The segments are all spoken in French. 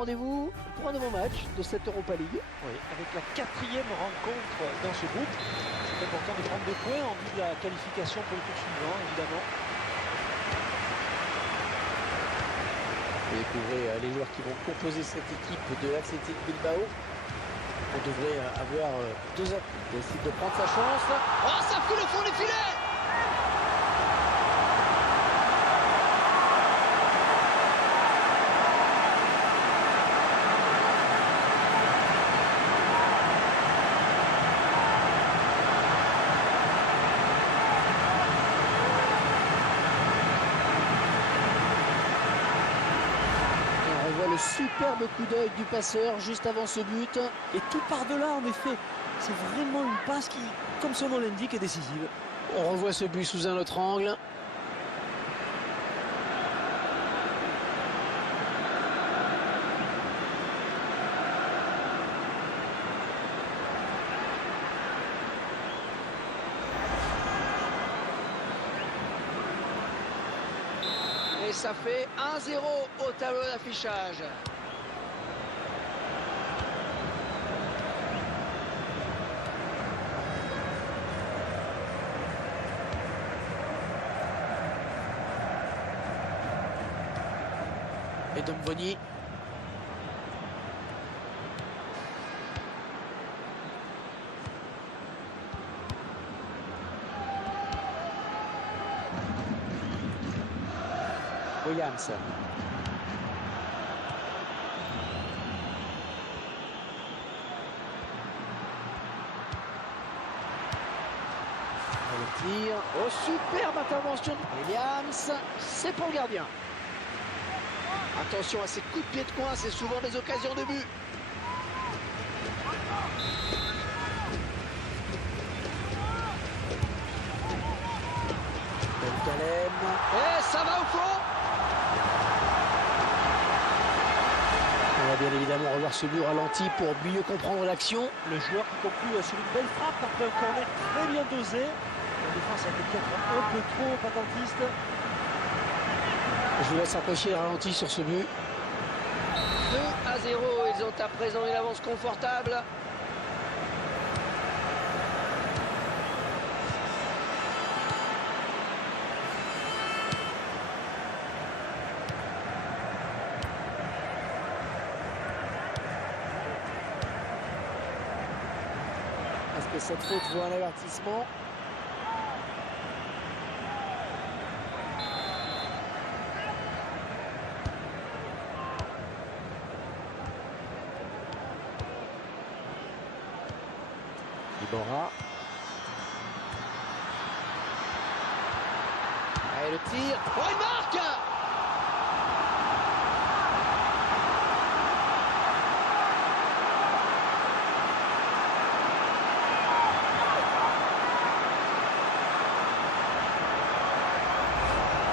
rendez-vous pour un nouveau match de cette Europa League. Oui, avec la 4e rencontre dans ce groupe. C'est important de prendre des points en vue de la qualification pour le tour suivant, évidemment. Vous découvrez les joueurs qui vont composer cette équipe de l'Athletic Bilbao. On devrait avoir deux athlètes qui décident de prendre sa chance. Oh, ça fout le fond des filets! Le superbe coup d'œil du passeur juste avant ce but. Et tout par-delà, en effet. C'est vraiment une passe qui, comme son nom l'indique, est décisive. On revoit ce but sous un autre angle. Et ça fait 1-0 au tableau d'affichage. Et Domvoni. Williams. Le tir. Oh, superbe intervention de Williams. C'est pour le gardien. Attention à ces coups de pied de coin, c'est souvent des occasions de but. Calem. Et ça va au fond. On va bien évidemment revoir ce but ralenti pour mieux comprendre l'action. Le joueur qui conclut sur une belle frappe après un corner très bien dosé. La défense a été peut-être un peu trop attentiste. Je vous laisse apprécier le ralenti sur ce but. 2-0, ils ont à présent une avance confortable. Est-ce que cette faute vaut un avertissement? Iborra. Et le tir. Oh, il marque!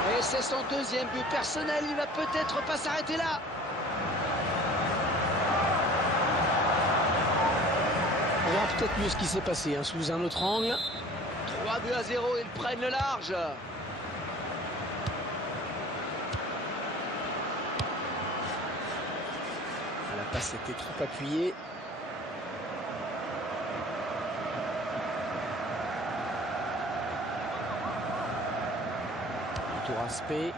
Et c'est son deuxième but personnel, il va peut-être pas s'arrêter là. On verra peut-être mieux ce qui s'est passé sous un autre angle. 3-0, ils prennent le large. La passe était trop appuyée. Tour aspect.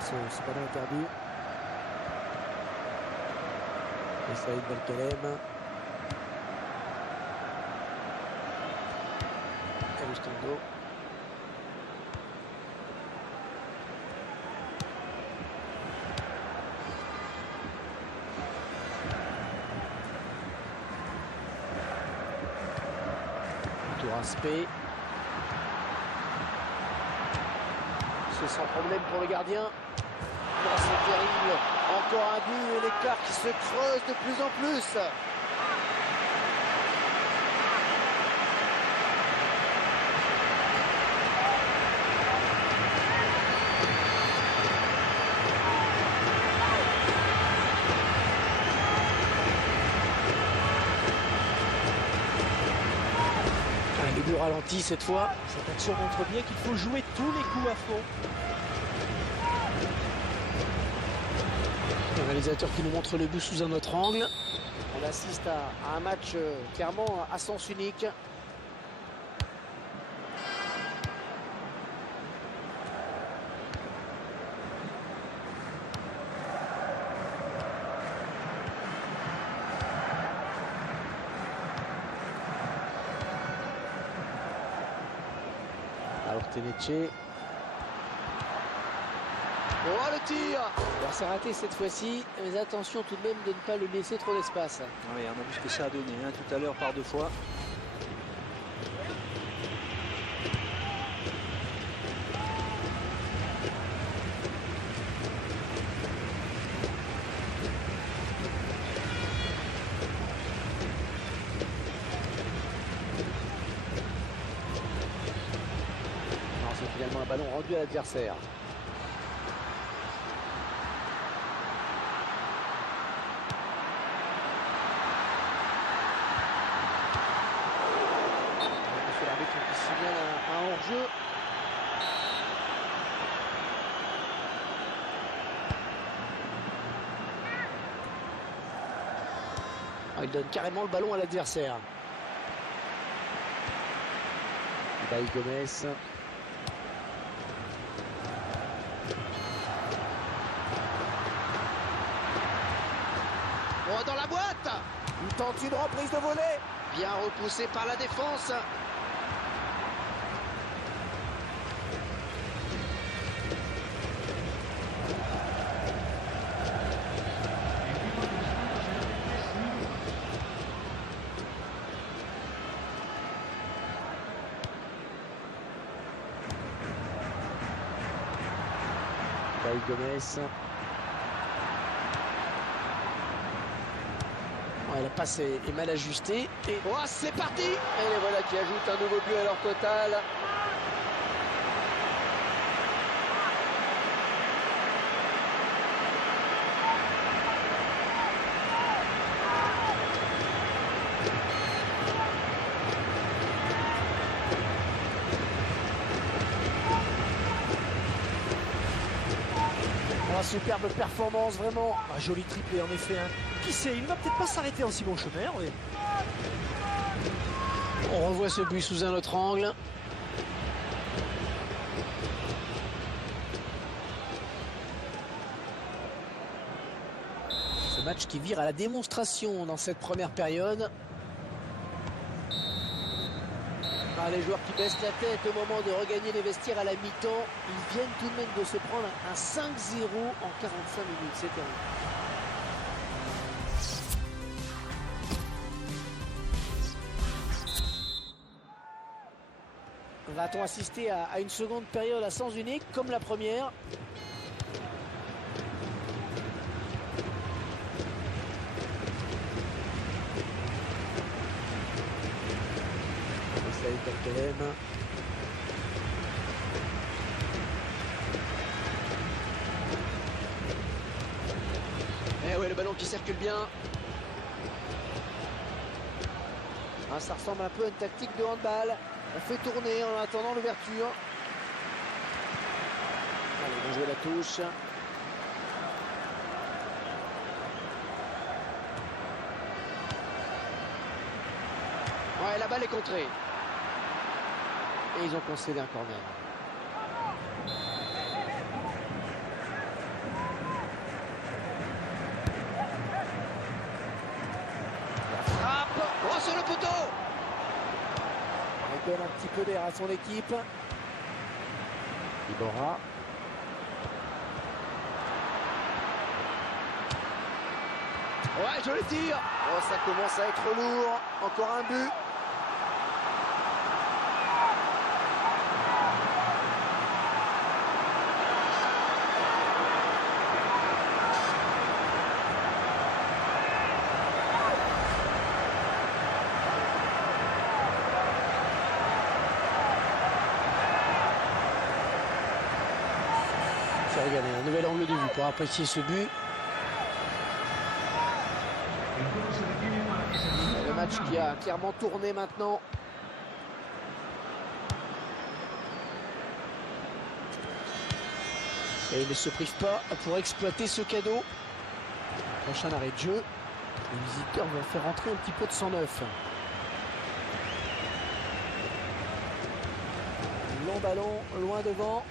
C'est pas interdit. Et Saïd Belkalem. Elustondo. Tour aspect. C'est sans problème pour le gardien. Oh, c'est terrible. Encore un but et l'écart qui se creuse de plus en plus. Le but ralenti cette fois. Cette action montre bien qu'il faut jouer tous les coups à fond. Réalisateur qui nous montre le but sous un autre angle. On assiste à un match clairement à sens unique. Alors Teneche. Oh le tir! Alors c'est raté cette fois-ci, mais attention tout de même de ne pas lui laisser trop d'espace. Oui, on a vu ce que ça a donné hein, tout à l'heure par 2 fois. Non, c'est finalement un ballon rendu à l'adversaire. Qui signale un hors-jeu. Il donne carrément le ballon à l'adversaire. Baï Gomez. Oh, dans la boîte! Il tente une reprise de volée. Bien repoussé par la défense. Baï Gomez. Ouais, la passe est mal ajustée. Et oh, c'est parti! Et les voilà qui ajoutent un nouveau but à leur total. Oh, superbe performance, vraiment. Un joli triplé en effet. Hein. Qui sait, il ne va peut-être pas s'arrêter en si bon chemin. Oui. On revoit ce but sous un autre angle. Ce match qui vire à la démonstration dans cette première période. Ah, les joueurs qui baissent la tête au moment de regagner les vestiaires à la mi-temps. Ils viennent tout de même de se prendre un 5-0 en 45 minutes. C'est terrible. Va-t-on assister à une seconde période à sens unique comme la première? Et ouais, le ballon qui circule bien. Ah, ça ressemble un peu à une tactique de handball. On fait tourner en attendant l'ouverture. Allez, on va jouer la touche. Ouais, la balle est contrée. Et ils ont concédé un corner. La frappe. Oh, sur le poteau. Il donne un petit peu d'air à son équipe. Iborra. Ouais, joli tir. Oh, ça commence à être lourd. Encore un but. Regardez, un nouvel angle de vue pour apprécier ce but. Le match qui a clairement tourné maintenant. Et il ne se prive pas pour exploiter ce cadeau. Prochain arrêt de jeu. Les visiteurs vont faire rentrer un petit peu de sang neuf. Long ballon, loin devant.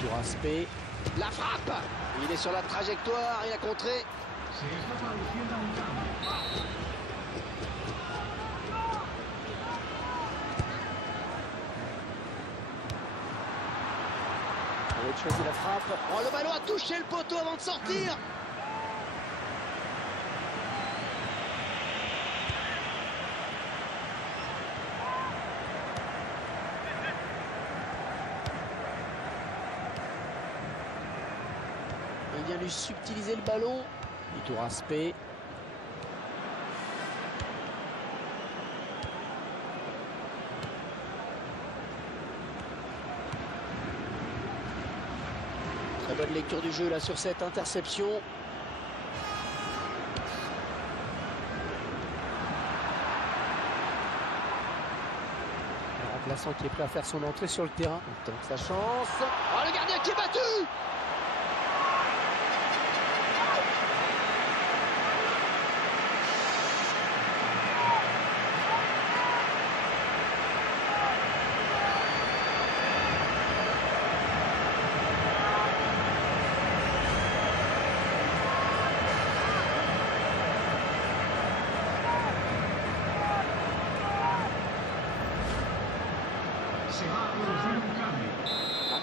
Tour aspect. La frappe! Il est sur la trajectoire, il a contré. On va choisir la frappe. Oh, le ballon a touché le poteau avant de sortir. Il vient lui subtiliser le ballon. Il tour aspect. Très bonne lecture du jeu là sur cette interception. Le remplaçant qui est prêt à faire son entrée sur le terrain. Il tente sa chance. Oh, le gardien qui est battu!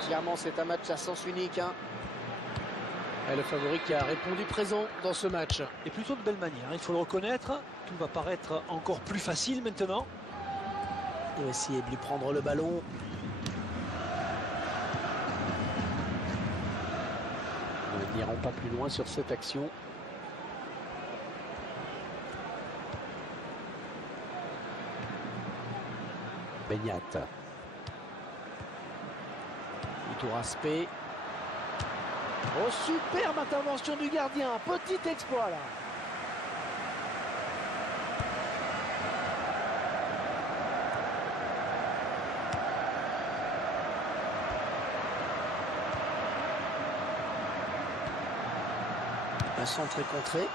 Clairement, c'est un match à sens unique. Et le favori qui a répondu présent dans ce match. Et plutôt de belle manière, il faut le reconnaître. Tout va paraître encore plus facile maintenant. Il va essayer de lui prendre le ballon. Nous n'irons pas plus loin sur cette action. Benyat. Tour aspect. Oh, superbe intervention du gardien. Petit exploit là. Un centre est contré.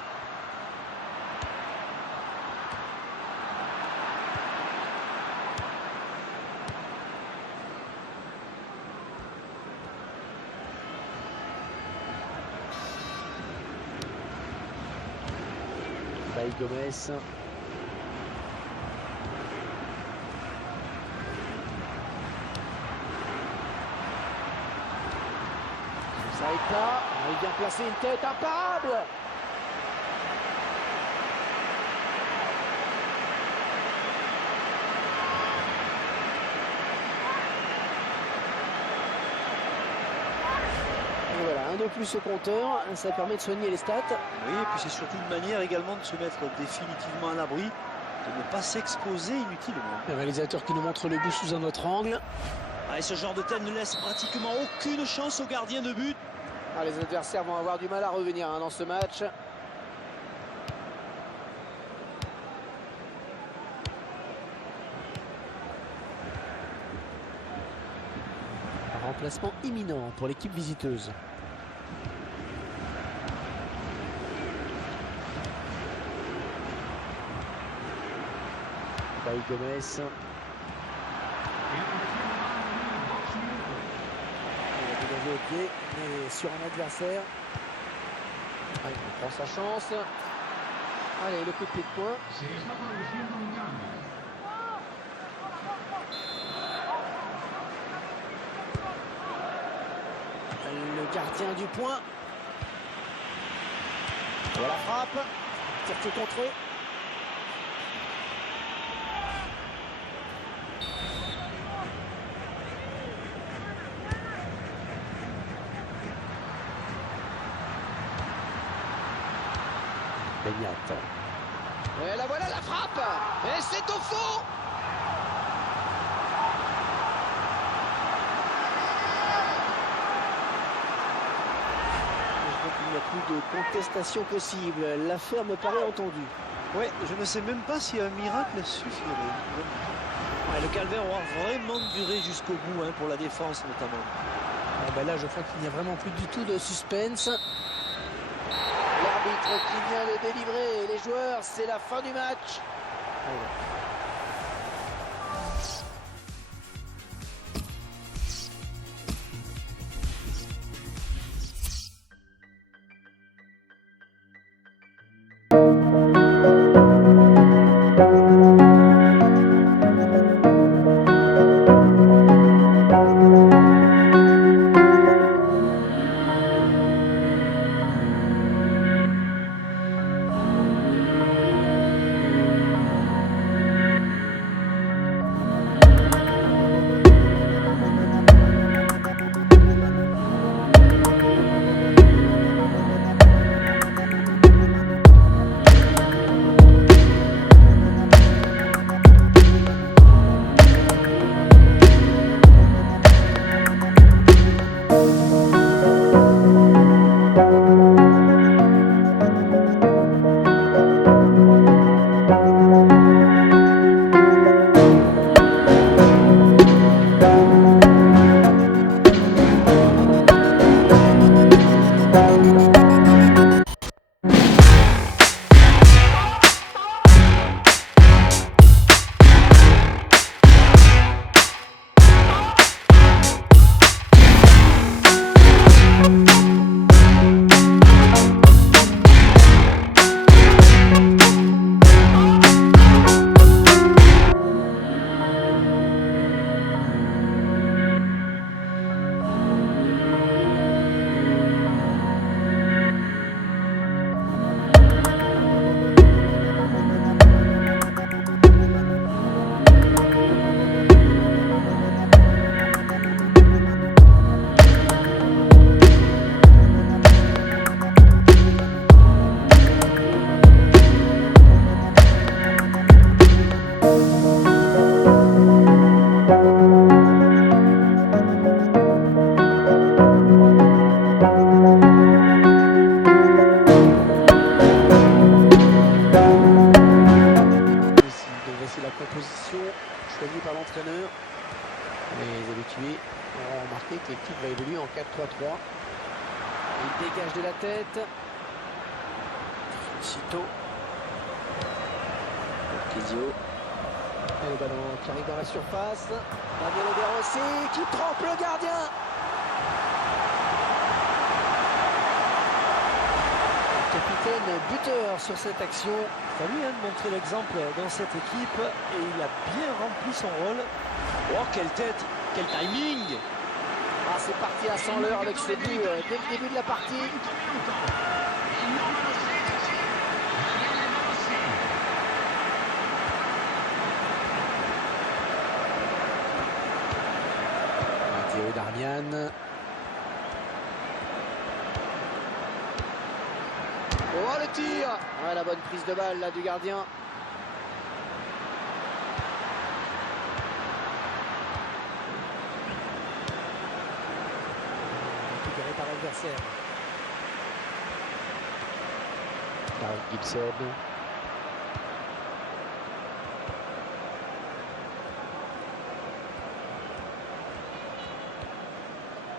Gomez. Ça éclat. Il vient placer une tête imparable. Et voilà, un de plus au compteur, ça permet de soigner les stats. Oui, et puis c'est surtout une manière également de se mettre définitivement à l'abri, de ne pas s'exposer inutilement. Le réalisateur qui nous montre le but sous un autre angle. Et ce genre de thème ne laisse pratiquement aucune chance au gardien de but. Les adversaires vont avoir du mal à revenir dans ce match. Un remplacement imminent pour l'équipe visiteuse. Gomez. Il a dégagé au pied, mais sur un adversaire. Allez, il prend sa chance. Allez, le coup de pied de poing. Le gardien du point. Voilà la frappe. Tir contré. Et là voilà la frappe. Et c'est au fond. Je crois qu'il n'y a plus de contestation possible. L'affaire me paraît entendue. Ouais, je ne sais même pas si un miracle suffirait. Ouais, le calvaire aura vraiment duré jusqu'au bout, pour la défense notamment. Ben là, je crois qu'il n'y a vraiment plus du tout de suspense. L'arbitre qui vient de délivrer les joueurs, c'est la fin du match. Choisi par l'entraîneur. Les habitués ont remarqué que l'équipe va évoluer en 4-3-3. Il dégage de la tête. Cito. Kizio. Et le ballon qui arrive dans la surface. Daniel Ederossi qui trempe le gardien. Capitaine buteur sur cette action. C'est à lui de montrer l'exemple dans cette équipe et il a bien rempli son rôle. Oh, quelle tête, quel timing! Ah, c'est parti à 100 l'heure avec ce but dès le début de la partie. Matteo Darmian. Oh, le tir! Ah, la bonne prise de balle là du gardien. Récupéré par l'adversaire. Darren Gibson.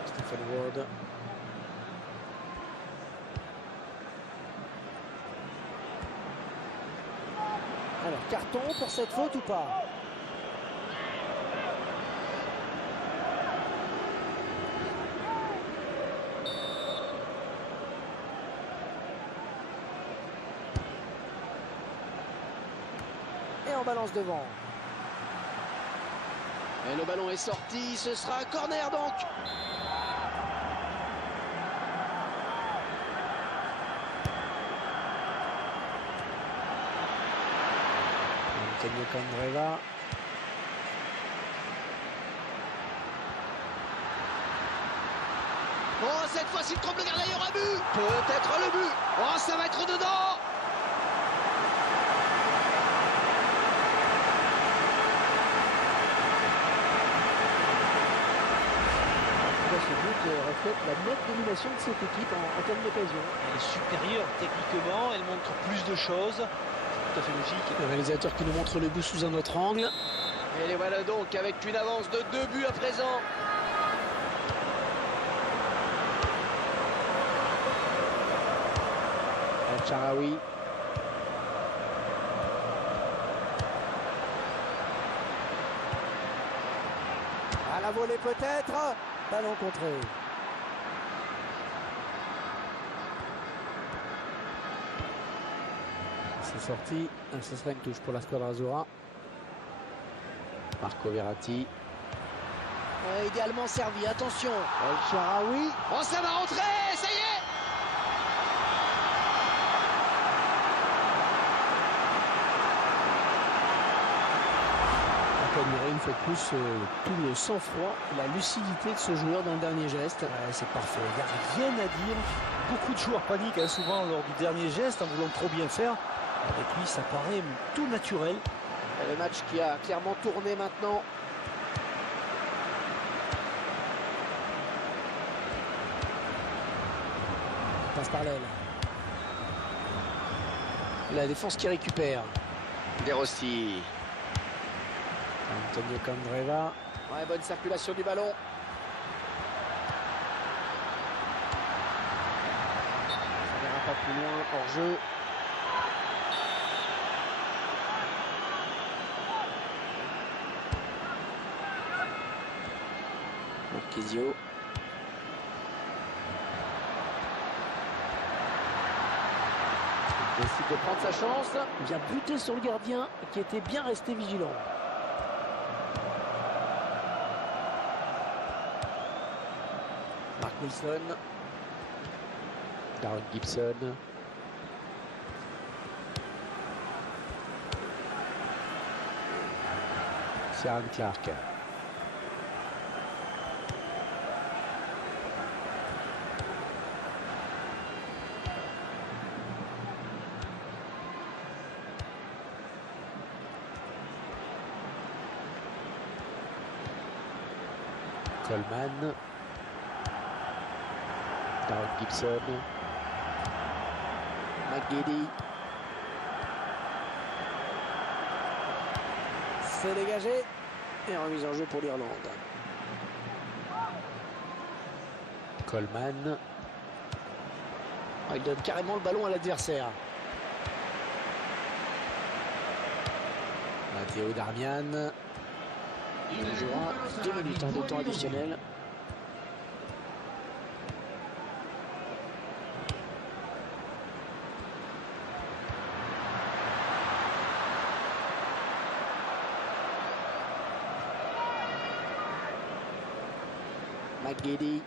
Stephen Ward. Alors, carton pour cette faute ou pas? Et on balance devant. Et le ballon est sorti, ce sera un corner donc. Antonio Candreva. Oh, cette fois-ci, il trompe le gardien, il y aura but. Peut-être le but. Oh, ça va être dedans. Ce but reflète la nette domination de cette équipe en termes d'occasion. Elle est supérieure techniquement, elle montre plus de choses. Tout à fait logique. Le réalisateur qui nous montre le but sous un autre angle. Et les voilà donc avec une avance de 2 buts à présent. Charaoui. À la volée peut-être. Ballon contré. C'est sorti. Ce sera une touche pour la Squadra Azzurra. Marco Verratti. Idéalement servi, attention. El Shaarawy. Oh, ça va rentrer, ça y est. On peut admirer une fois de plus tout le sang-froid et la lucidité de ce joueur dans le dernier geste. Ouais, c'est parfait, il n'y a rien à dire. Beaucoup de joueurs paniquent souvent lors du dernier geste en voulant trop bien faire. Avec lui, ça paraît tout naturel. Le match qui a clairement tourné maintenant. Passe par l'aile. La défense qui récupère. De Rossi. Antonio Candreva. Ouais, bonne circulation du ballon. Ça n'ira pas plus loin hors jeu. Marquisio. Il décide de prendre sa chance. Il vient buter sur le gardien qui était bien resté vigilant. Mark Wilson. Darren Gibson. Ciaran Clark. Coleman. Darren Gibson. McGeady. C'est dégagé. Et remise en jeu pour l'Irlande. Coleman. Oh, il donne carrément le ballon à l'adversaire. Matteo Darmian. Il jouera 2 minutes de temps additionnel. McGeady.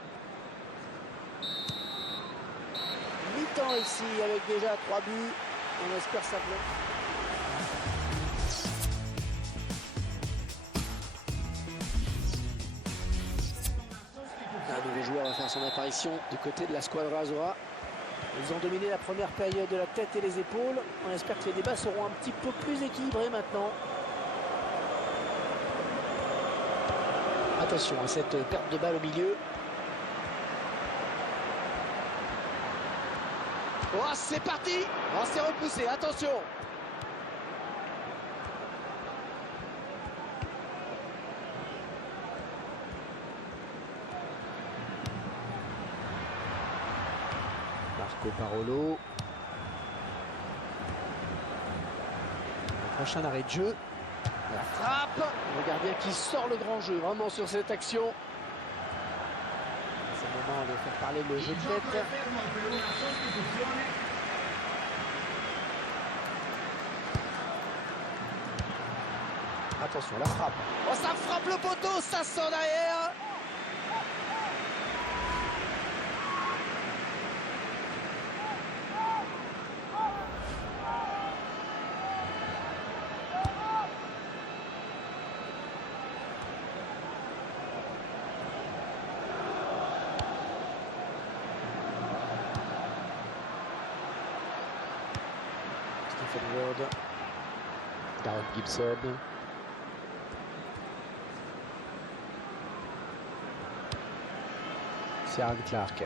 Mi-temps ici avec déjà 3 buts. On espère ça plaît. Un nouveau joueur va faire son apparition du côté de la Squadra Azzurra. Ils ont dominé la première période de la tête et les épaules. On espère que les débats seront un petit peu plus équilibrés maintenant. Attention à cette perte de balle au milieu. Oh, c'est parti. Oh, c'est repoussé, attention. Marco Parolo. Le prochain arrêt de jeu. La frappe. Le gardien qui sort le grand jeu vraiment sur cette action. C'est le moment de faire parler le jeu de tête. Attention, la frappe. Oh, ça frappe le poteau, ça sort derrière. Stephen Ward. Darren Gibson. Ciaran Clark.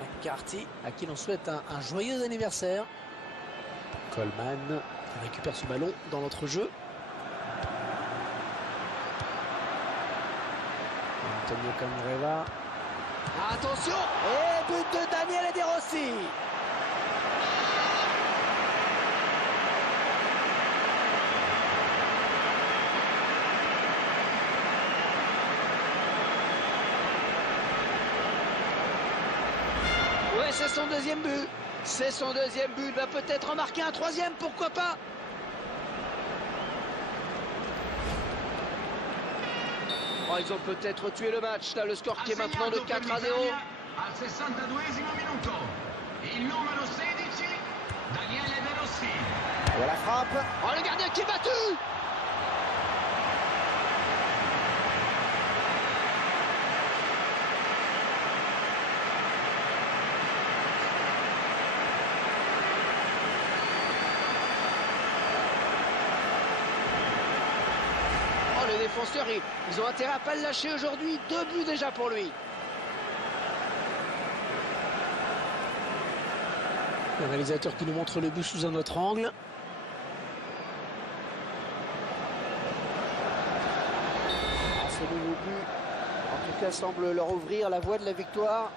McCarthy, à qui l'on souhaite un joyeux anniversaire. Coleman qui récupère ce ballon dans l'entrejeu. Antonio Candreva. Attention! Et but de Daniele De Rossi. c'est son deuxième but. C'est son deuxième but. Il va peut-être en marquer un troisième, pourquoi pas. Oh, ils ont peut-être tué le match. Là, le score qui est maintenant de 4-0. Al 62esimo minuto, il numero 16, Daniele De Rossi. Et la frappe. Oh, le gardien qui est battu. Oh, les défenseurs, ils ont intérêt à pas le lâcher aujourd'hui. 2 buts déjà pour lui. Le réalisateur qui nous montre le but sous un autre angle. Ce nouveau but, en tout cas, semble leur ouvrir la voie de la victoire.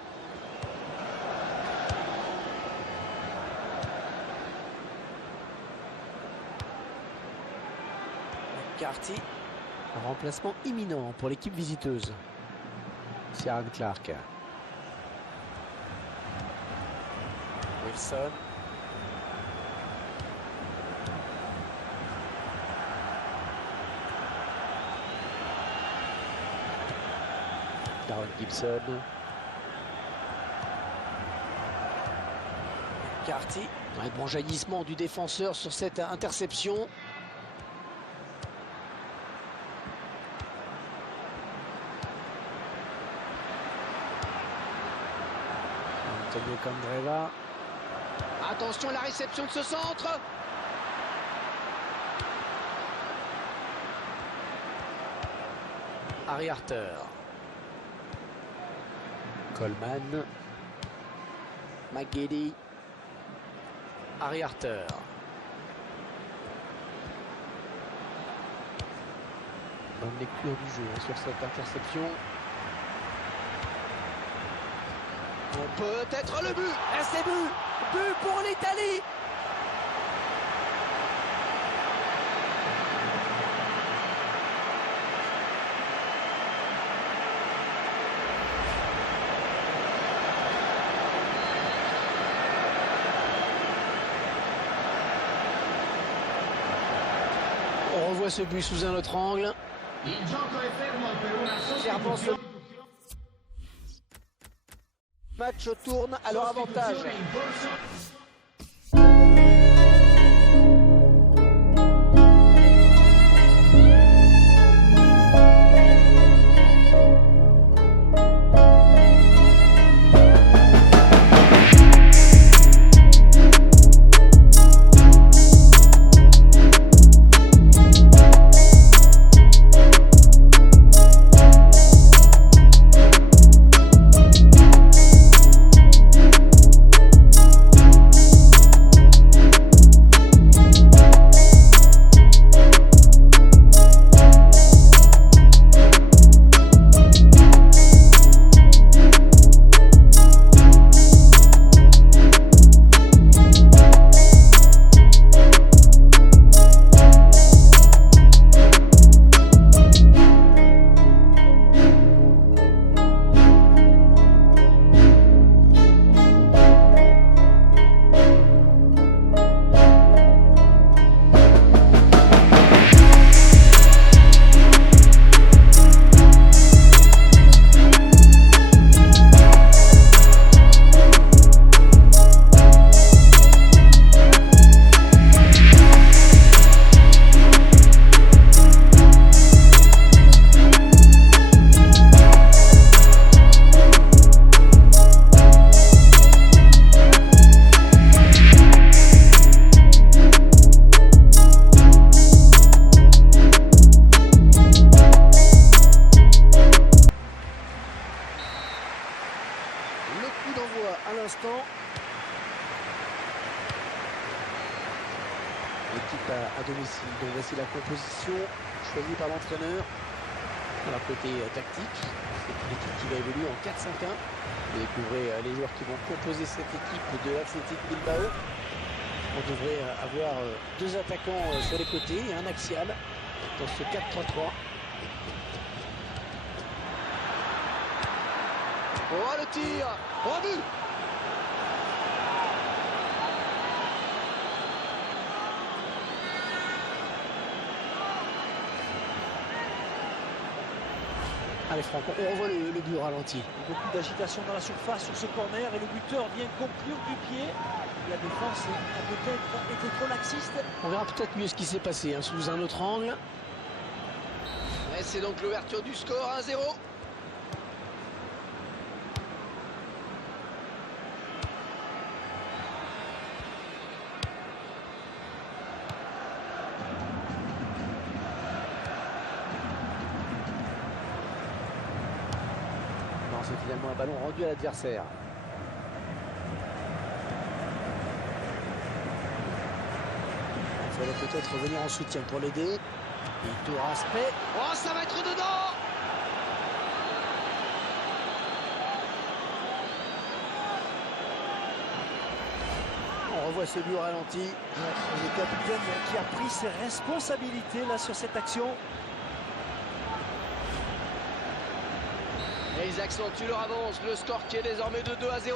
McCarthy, un remplacement imminent pour l'équipe visiteuse. Ciaran Clark. Wilson. Darren Gibson. McCarthy. Un bon jaillissement du défenseur sur cette interception. Antonio Candreva. Attention à la réception de ce centre. Harry Arter. Coleman. McGeady. Harry Arter. Bonne lecture du jeu sur cette interception. Peut-être le but. Et c'est but. But pour l'Italie. On revoit ce but sous un autre angle. Il gioco è fermo per una Clairement, ce sostituzione. match tourne à leur avantage. Sostituzione in corso. À l'instant, l'équipe à domicile. Donc voici la composition choisie par l'entraîneur. Alors côté tactique, c'est une équipe qui va évoluer en 4-5-1. Vous découvrez les joueurs qui vont composer cette équipe de l'Athletic Bilbao. On devrait avoir 2 attaquants sur les côtés et un axial dans ce 4-3-3. Oh, le tir! Oh, but! Allez Franck, on revoit le but au ralenti. Beaucoup d'agitation dans la surface sur ce corner et le buteur vient conclure du pied. La défense a peut-être été trop laxiste. On verra peut-être mieux ce qui s'est passé hein, sous un autre angle. Et c'est donc l'ouverture du score 1-0. C'est finalement un ballon rendu à l'adversaire. Il fallait peut-être revenir en soutien pour l'aider. Il tourne aspect. Oh, ça va être dedans! On revoit ce but au ralenti. Le capitaine qui a pris ses responsabilités là sur cette action. Et ils accentuent leur avance, le score qui est désormais de 2-0.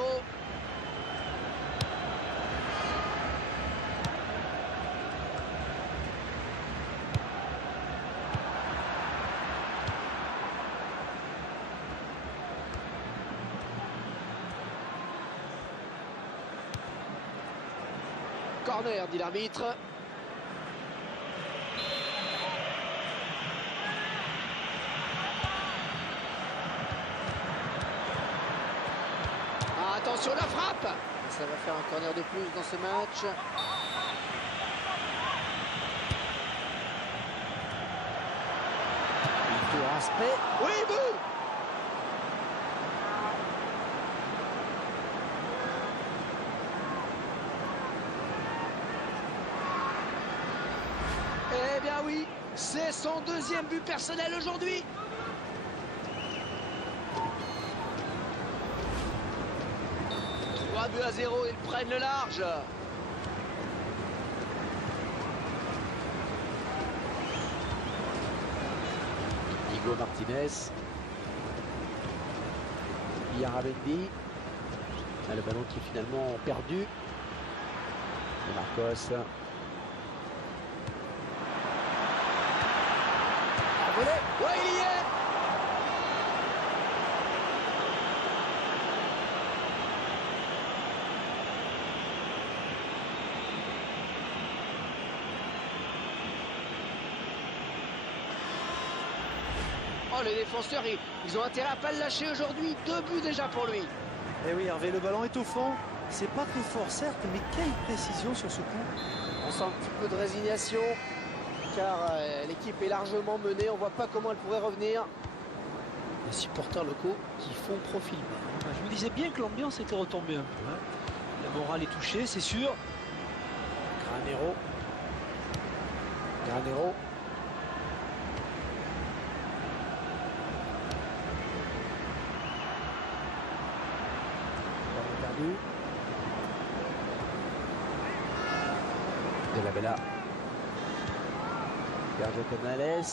Corner, dit l'arbitre. Attention la frappe. Ça va faire un corner de plus dans ce match. Il tourne aspect. Oui, but. Eh bien oui, c'est son deuxième but personnel aujourd'hui. 3-0, ils prennent le large. Diego Martinez. Yaramendi. Le ballon qui est finalement perdu. Et Marcos. Ouais, il y est. Oh, les défenseurs, ils ont intérêt à pas le lâcher aujourd'hui. 2 buts déjà pour lui. Et oui, Hervé, le ballon est au fond. C'est pas très fort, certes, mais quelle précision sur ce coup. On sent un petit peu de résignation, car l'équipe est largement menée. On voit pas comment elle pourrait revenir. Les supporters locaux qui font profil bas. Je me disais bien que l'ambiance était retombée un peu. Hein. La morale est touchée, c'est sûr. Granero. Perdu. De la Bella. Sergio Canales.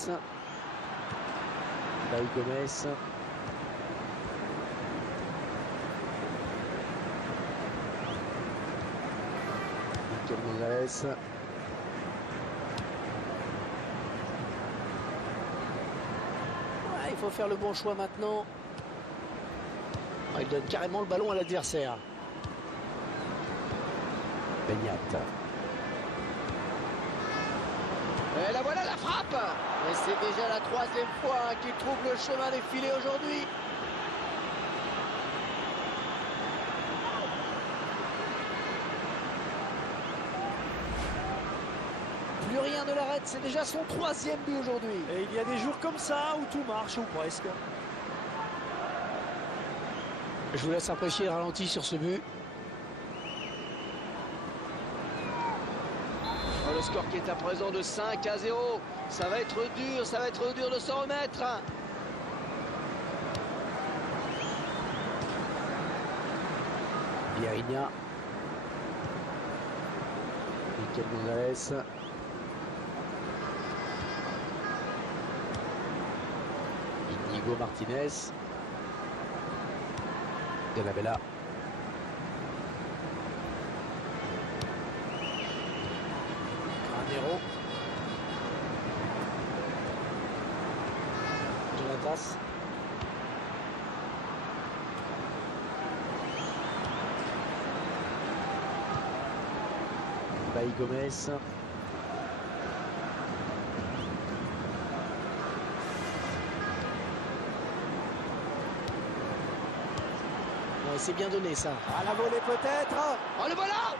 David Gomez. Mikel Gonzalez. Ouais, il faut faire le bon choix maintenant. Il donne carrément le ballon à l'adversaire. Beñat. Et là voilà la frappe. Et c'est déjà la 3e fois qu'il trouve le chemin des filets aujourd'hui. Plus rien ne l'arrête, c'est déjà son 3e but aujourd'hui. Et il y a des jours comme ça où tout marche, ou presque. Je vous laisse apprécier le ralenti sur ce but. Oh, le score qui est à présent de 5-0. Ça va être dur de s'en remettre. Vieirinha. Mikel Gonzalez. Diego Martinez. De la Bella. Granero. Jonatas. Unai Gomez. Ouais, c'est bien donné ça. À la volée peut-être. Oh le voilà!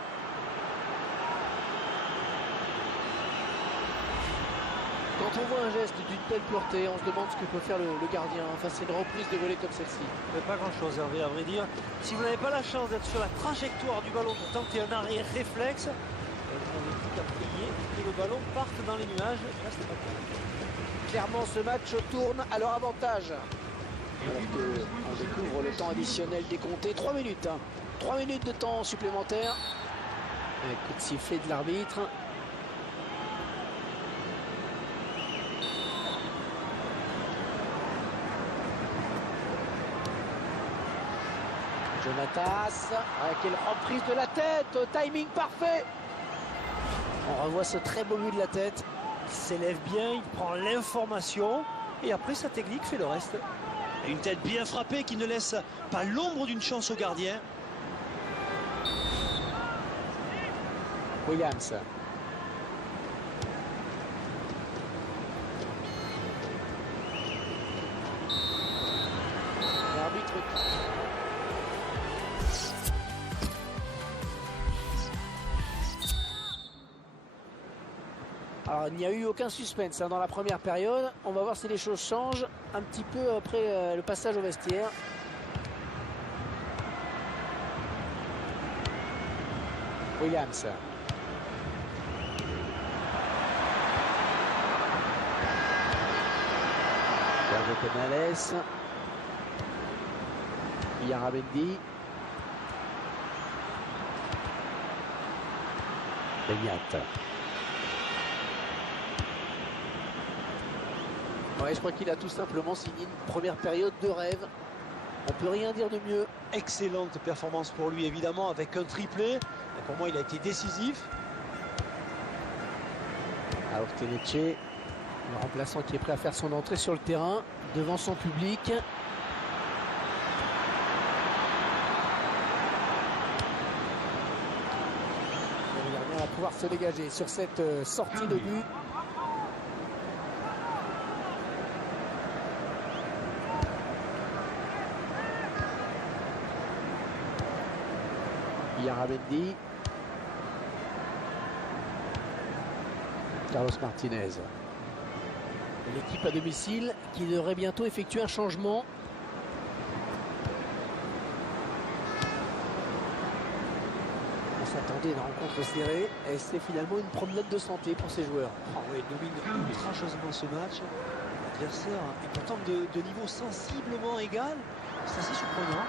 Quand on voit un geste d'une telle pureté, on se demande ce que peut faire le gardien face à une reprise de volée comme celle-ci. Pas grand-chose, Hervé, à vrai dire. Si vous n'avez pas la chance d'être sur la trajectoire du ballon pour tenter un arrêt réflexe, vous n'avez plus qu'à prier que le ballon parte dans les nuages. Là, c'était pas clair. Clairement, ce match tourne à leur avantage. Alors qu'on découvre le temps additionnel décompté. 3 minutes. 3 minutes de temps supplémentaire. Un coup de sifflet de l'arbitre. Jonatas, quelle reprise de la tête, timing parfait. On revoit ce très beau but de la tête. Il s'élève bien, il prend l'information et après sa technique fait le reste. Et une tête bien frappée qui ne laisse pas l'ombre d'une chance au gardien. Williams. L'arbitre. Alors il n'y a eu aucun suspense dans la première période. On va voir si les choses changent un petit peu après le passage au vestiaire. Williams. Hervé Canales. Yaramendi. Benyat. Ouais, je crois qu'il a tout simplement signé une première période de rêve. On peut rien dire de mieux. Excellente performance pour lui, évidemment, avec un triplé. Et pour moi, il a été décisif. Alors Teneche, le remplaçant qui est prêt à faire son entrée sur le terrain devant son public. Le gardien va pouvoir se dégager sur cette sortie de but. Yaramendi. Carlos Martinez. L'équipe à domicile qui devrait bientôt effectuer un changement. On s'attendait à une rencontre serrée et c'est finalement une promenade de santé pour ces joueurs. Ah oui, il domine outrageusement ce match. L'adversaire est pourtant de niveau sensiblement égal. C'est assez surprenant.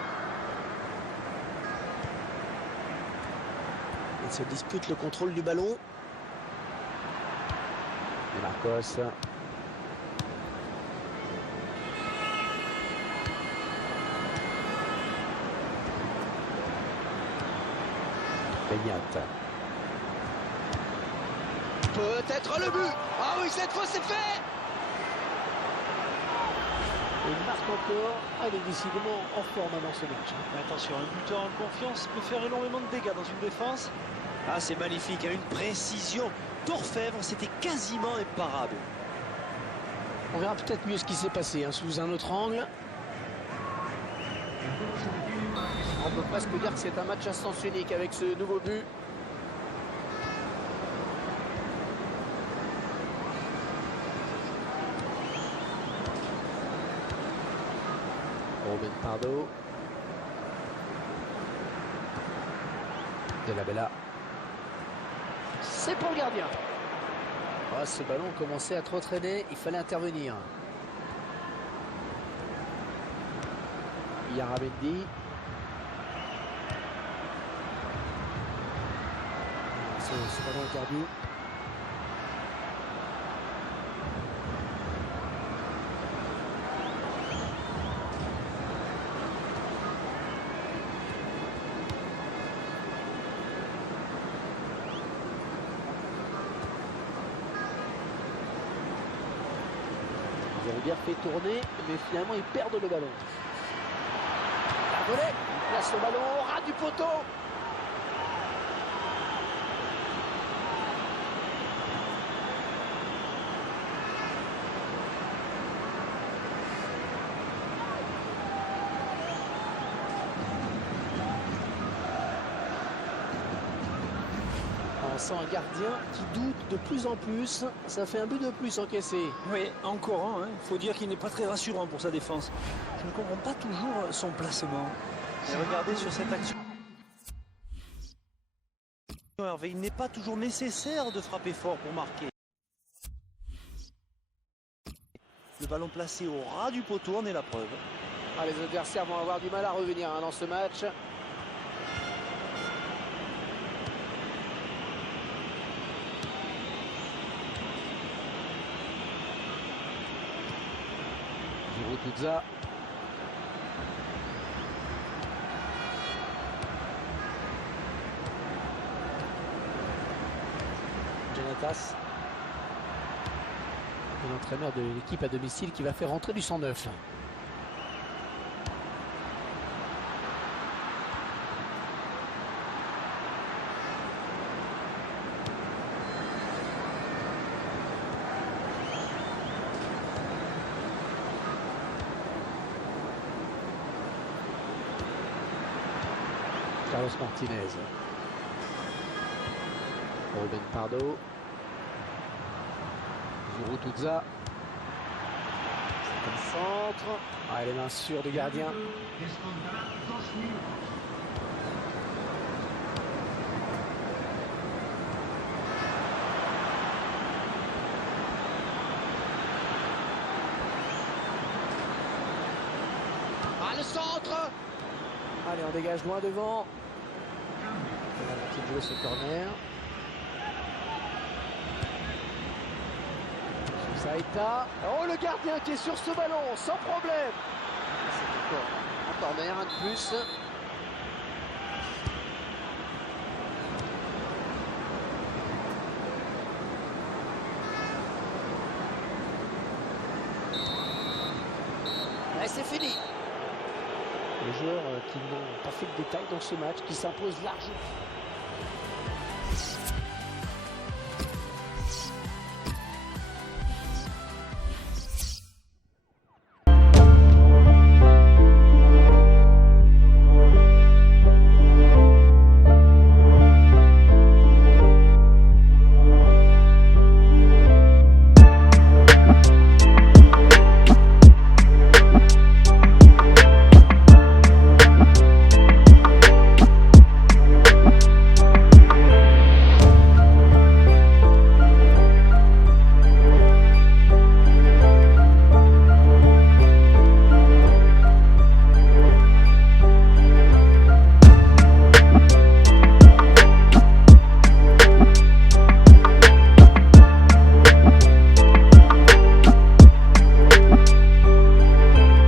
Ils se disputent le contrôle du ballon. Et Marcos. Benyat. Peut-être le but. Ah oui, cette fois c'est fait. Et il marque encore. Ah, il est décidément en forme dans ce match. Mais attention, un buteur en confiance peut faire énormément de dégâts dans une défense. Ah, c'est magnifique, une précision d'orfèvre, c'était quasiment imparable. On verra peut-être mieux ce qui s'est passé sous un autre angle. On peut presque dire que c'est un match à sens unique avec ce nouveau but. Robin Pardo. De la Bella. C'est pour le gardien. Ah, ce ballon commençait à trop traîner, il fallait intervenir. Yaramendi. Ce ballon est perdu. Ils avaient bien fait tourner, mais finalement ils perdent le ballon. La volée, il place le ballon au ras du poteau. On sent un gardien qui doute de plus en plus. Ça fait un but de plus encaissé. Oui, encore un. Il faut dire qu'il n'est pas très rassurant pour sa défense. Je ne comprends pas toujours son placement. Et regardez sur cette action. Hervé, il n'est pas toujours nécessaire de frapper fort pour marquer. Le ballon placé au ras du poteau en est la preuve. Ah, les adversaires vont avoir du mal à revenir dans ce match. Giroud Tuzza. Jonatas. L'entraîneur de l'équipe à domicile qui va faire rentrer du 109. Carlos Martinez. Ruben Pardo. Giroud Tuzza. C'est un centre. Ah, les mains sûres du gardien. Ah, le centre. Allez, on dégage loin devant. On a tenté de jouer ce corner. Saïta. Oh, le gardien qui est sur ce ballon, sans problème. C'est encore un corner, un de plus. Et c'est fini. Les joueurs qui n'ont pas fait de détail dans ce match, qui s'imposent largement.